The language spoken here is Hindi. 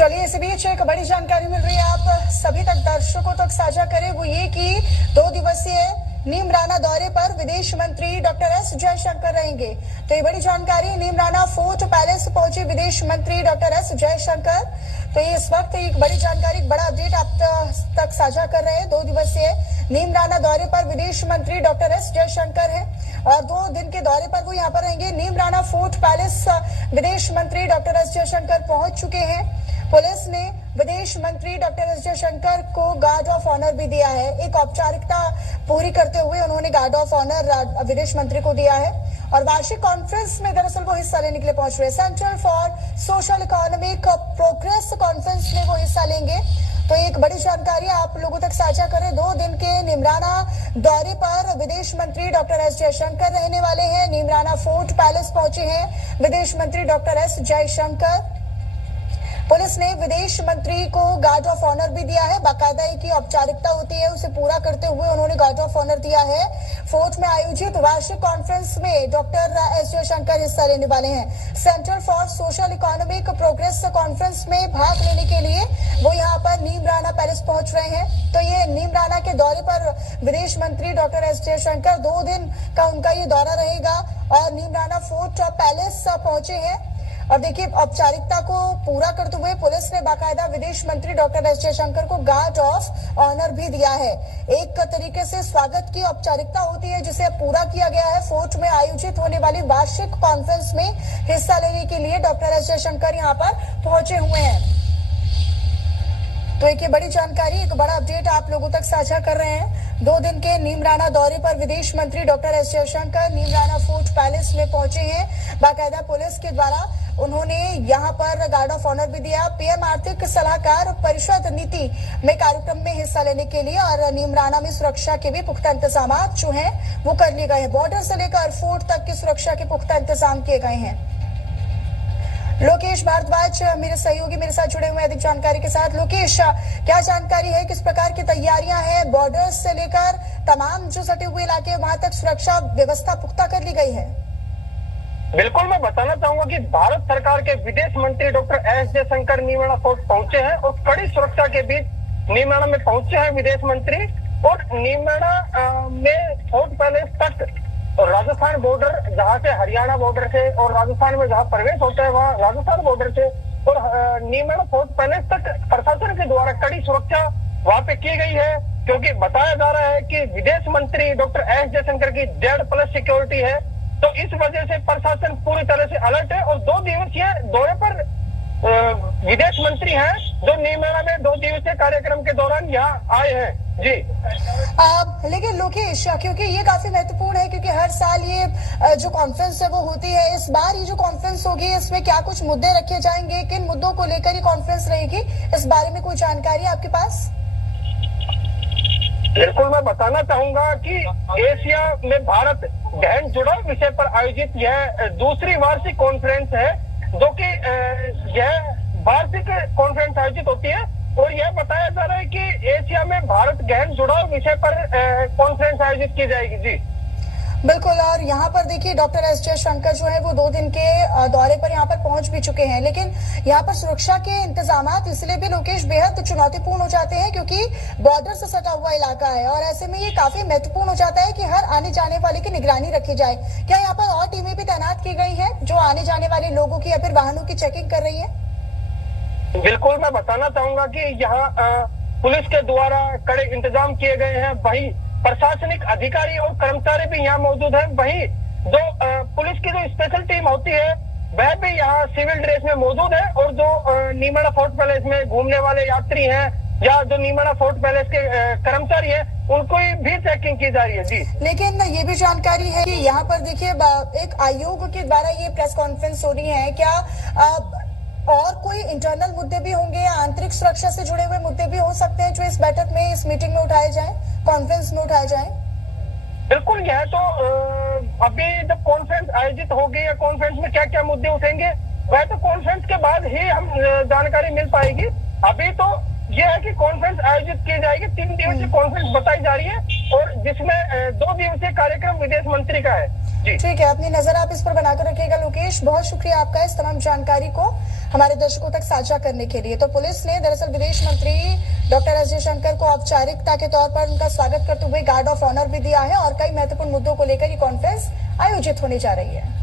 चलिए इस बीच एक बड़ी जानकारी मिल रही है आप सभी तक दर्शकों तक साझा करें, वो ये कि 2 दिवसीय नीमराना दौरे पर विदेश मंत्री डॉक्टर एस जयशंकर रहेंगे। तो ये बड़ी जानकारी, नीमराना फोर्ट पैलेस पहुंचे विदेश मंत्री डॉक्टर एस जयशंकर। तो ये इस वक्त एक बड़ी जानकारी, बड़ा अपडेट आप तक साझा कर रहे हैं। 2 दिवसीय नीमराना दौरे पर विदेश मंत्री डॉक्टर एस जयशंकर है और 2 दिन के दौरे पर वो यहाँ पर रहेंगे। नीमराना फोर्ट पैलेस विदेश मंत्री डॉक्टर एस जयशंकर पहुंच चुके हैं। पुलिस ने विदेश मंत्री डॉक्टर एस जयशंकर को गार्ड ऑफ ऑनर भी दिया है। एक औपचारिकता पूरी करते हुए उन्होंने गार्ड ऑफ ऑनर विदेश मंत्री को दिया है और वार्षिक कॉन्फ्रेंस में दरअसल वो हिस्सा लेने के लिए पहुंच रहे हैं। Centre for social economic progress conference में वो हिस्सा लेंगे। तो एक बड़ी जानकारी आप लोगों तक साझा करें। 2 दिन के नीमराना दौरे पर विदेश मंत्री डॉक्टर एस जयशंकर रहने वाले हैं। नीमराना फोर्ट पैलेस पहुंचे हैं विदेश मंत्री डॉक्टर एस जयशंकर। पुलिस ने विदेश मंत्री को गार्ड ऑफ ऑनर भी दिया है। बाकायदा एक ही औपचारिकता होती है, उसे पूरा करते हुए उन्होंने गार्ड ऑफ ऑनर दिया है। फोर्ट में आयोजित वार्षिक कॉन्फ्रेंस में डॉक्टर एस जयशंकर हिस्सा लेने वाले हैं। Centre for social economic progress conference में भाग लेने के लिए वो यहाँ पर नीमराना पैलेस पहुंच रहे हैं। तो ये नीमराना के दौरे पर विदेश मंत्री डॉक्टर एस जयशंकर 2 दिन का उनका ये दौरा रहेगा और नीमराना फोर्ट पैलेस पहुंचे हैं। और देखिए, औपचारिकता को पूरा करते हुए पुलिस ने बाकायदा विदेश मंत्री डॉक्टर एस जयशंकर को गार्ड ऑफ ऑनर भी दिया है। एक तरीके से स्वागत की औपचारिकता होती है जिसे अब पूरा किया गया है। फोर्ट में आयोजित होने वाली वार्षिक कॉन्फ्रेंस में हिस्सा लेने के लिए डॉक्टर एस जयशंकर यहाँ पर पहुंचे हुए हैं। तो एक ये बड़ी जानकारी, एक बड़ा अपडेट आप लोगों तक साझा कर रहे हैं। 2 दिन के नीमराना दौरे पर विदेश मंत्री doctor S Jaishankar Neemrana fort palace में पहुंचे हैं। बाकायदा पुलिस के द्वारा उन्होंने यहाँ पर गार्ड ऑफ ऑनर भी दिया। पीएम आर्थिक सलाहकार परिषद नीति में कार्यक्रम में हिस्सा लेने के लिए और नीमराना में सुरक्षा के भी पुख्ता इंतजाम जो हैं वो कर लिए गए हैं। बॉर्डर से लेकर फोर्ट तक की सुरक्षा के पुख्ता इंतजाम किए गए हैं। लोकेश भारद्वाज मेरे सहयोगी मेरे साथ जुड़े हुए अधिक जानकारी के साथ। लोकेश, क्या जानकारी है, किस प्रकार की तैयारियां हैं? बॉर्डर से लेकर तमाम जो सटे हुए इलाके वहां तक सुरक्षा व्यवस्था पुख्ता कर ली गई है। बिल्कुल, मैं बताना चाहूंगा कि भारत सरकार के विदेश मंत्री doctor S Jaishankar Neemrana fort पहुंचे हैं और कड़ी सुरक्षा के बीच नीमराना में पहुंचे हैं विदेश मंत्री। और नीमराना में फोर्ट पैलेस तक और राजस्थान बॉर्डर, जहां से हरियाणा बॉर्डर से और राजस्थान में जहां प्रवेश होता है वहां राजस्थान बॉर्डर से और नीमराना फोर्ट पैलेस तक प्रशासन के द्वारा कड़ी सुरक्षा वहां पे की गई है। क्योंकि बताया जा रहा है कि विदेश मंत्री डॉक्टर एस जयशंकर की Z+ सिक्योरिटी है, तो इस वजह से प्रशासन पूरी तरह से अलर्ट है। और 2 दिवसीय दौरे पर विदेश मंत्री हैं जो नीमराना में 2 दिवसीय कार्यक्रम के दौरान यहाँ आए हैं। जी लेकिन लोकेश, क्योंकि ये काफी महत्वपूर्ण है, क्योंकि हर साल ये जो कॉन्फ्रेंस है वो होती है। इस बार ये जो कॉन्फ्रेंस होगी इसमें क्या कुछ मुद्दे रखे जाएंगे, किन मुद्दों को लेकर ये कॉन्फ्रेंस रहेगी, इस बारे में कोई जानकारी आपके पास? बिल्कुल, मैं बताना चाहूंगा कि एशिया में भारत गहन जुड़ाव विषय पर आयोजित यह दूसरी वार्षिक कॉन्फ्रेंस है, जो कि यह वार्षिक कॉन्फ्रेंस आयोजित होती है। और यह बताया जा रहा है कि एशिया में भारत गहन जुड़ाव विषय पर कॉन्फ्रेंस आयोजित की जाएगी। जी बिल्कुल, और यहाँ पर देखिए डॉक्टर एस जयशंकर जो है वो 2 दिन के दौरे पर यहाँ पर पहुंच भी चुके हैं। लेकिन यहाँ पर सुरक्षा के इंतजामात इसलिए भी लोकेश बेहद चुनौतीपूर्ण हो जाते हैं क्योंकि बॉर्डर से सटा हुआ इलाका है और ऐसे में ये काफी महत्वपूर्ण हो जाता है कि हर आने जाने वाले की निगरानी रखी जाए। क्या यहाँ पर और टीमें भी तैनात की गई है जो आने जाने वाले लोगों की या फिर वाहनों की चेकिंग कर रही है? बिल्कुल, मैं बताना चाहूंगा कि यहाँ पुलिस के द्वारा कड़े इंतजाम किए गए हैं। वहीं प्रशासनिक अधिकारी और कर्मचारी भी यहाँ मौजूद हैं। वहीं जो पुलिस की जो स्पेशल टीम होती है वह भी यहाँ सिविल ड्रेस में मौजूद है। और जो नीमराना फोर्ट पैलेस में घूमने वाले यात्री हैं या जो नीमराना फोर्ट पैलेस के कर्मचारी हैं उनको भी चेकिंग की जा रही है। जी लेकिन ये भी जानकारी है कि यहाँ पर देखिए एक आयोग के द्वारा ये प्रेस कॉन्फ्रेंस हो रही है। क्या और कोई इंटरनल मुद्दे भी होंगे या आंतरिक सुरक्षा से जुड़े हुए मुद्दे भी हो सकते हैं जो इस बैठक में, इस मीटिंग में उठाए जाएं, कॉन्फ्रेंस में उठाए जाएं? बिल्कुल, यह तो अभी जब कॉन्फ्रेंस आयोजित होगी या कॉन्फ्रेंस में क्या क्या मुद्दे उठेंगे वह तो कॉन्फ्रेंस के बाद ही हम जानकारी मिल पाएगी। अभी तो यह है कि कॉन्फ्रेंस आयोजित की जाएगी। 3 दिवसीय कॉन्फ्रेंस बताई जा रही है और जिसमें 2 दिवसीय कार्यक्रम विदेश मंत्री का है। जी ठीक है, अपनी नजर आप इस पर बनाकर रखिएगा लोकेश। बहुत शुक्रिया आपका इस तमाम जानकारी को हमारे दर्शकों तक साझा करने के लिए। तो पुलिस ने दरअसल विदेश मंत्री डॉक्टर एस जयशंकर को औपचारिकता के तौर पर उनका स्वागत करते हुए गार्ड ऑफ ऑनर भी दिया है और कई महत्वपूर्ण मुद्दों को लेकर ये कॉन्फ्रेंस आयोजित होने जा रही है।